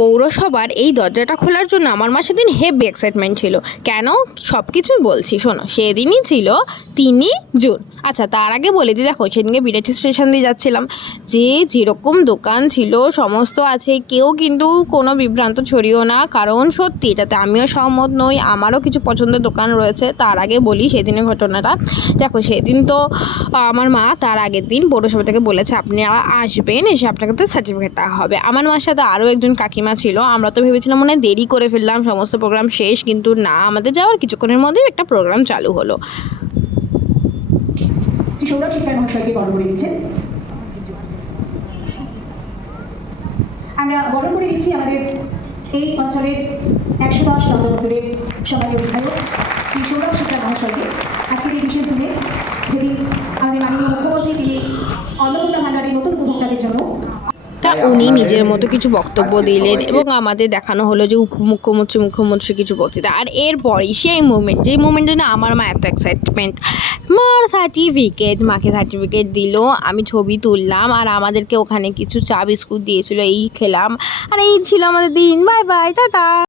পৌরসভার এই দরজাটা খোলার জন্য আমার মা সেদিন হেভি এক্সাইটমেন্ট ছিল। কেন, সব কিছুই বলছি শোনো। সেদিনই ছিল 3 জুন। আচ্ছা, তার আগে বলে দিই, দেখো সেদিনকে বিরাটি স্টেশন দিয়ে যাচ্ছিলাম, যেরকম দোকান ছিল সমস্ত আছে, কেউ কিন্তু কোনো বিভ্রান্ত ছড়িও না, কারণ সত্যি এটাতে আমিও সহমত নই, আমারও কিছু পছন্দের দোকান রয়েছে। তার আগে বলি সেদিনের ঘটনাটা। দেখো সেদিন তো আমার মা তার আগের দিন পৌরসভা থেকে বলেছে আপনারা আসবেন, এসে আপনাকে তো সার্টিফিকেট দেওয়া হবে। আমার মার সাথে আরও একজন কাকিমা ছিল। আমরা তো ভেবেছিলাম মনে হয় দেরি করে ফেললাম, সমস্ত প্রোগ্রাম শেষ, কিন্তু না, আমাদের যাওয়ার কিছুক্ষণের মধ্যেই একটা প্রোগ্রাম চালু হলো। শ্রী সৌরভ শিক্ষার মহাশয়কে বরণ করে নিচ্ছেন। আমরা বরণ করে নিচ্ছি আমাদের এই অঞ্চলের 110 নম্বর উত্তরের সম্মানীয় বিধায়ক শ্রী সৌরভ শিক্ষার মহাশয়কে। আজকের এই বিশেষ দিনে, যেদিন আমাদের মাননীয় মুখ্যমন্ত্রী তিনি অন্নপূর্ণা ভান্ডারের নতুন উপভোক্তাদের জন্য উনি নিজের মতো কিছু বক্তব্য দিলেন এবং আমাদের দেখানো হলো যে মুখ্যমন্ত্রী কিছু বক্তৃতা। আর এরপরই সেই মুভমেন্ট, যে মুভমেন্টে না আমার মা এত এক্সাইটমেন্ট, মাকে সার্টিফিকেট দিল, আমি ছবি তুললাম, আর আমাদেরকে ওখানে কিছু চা বিস্কুট দিয়েছিল, এই খেলাম, আর এই ছিল আমাদের দিন। Bye bye, tata.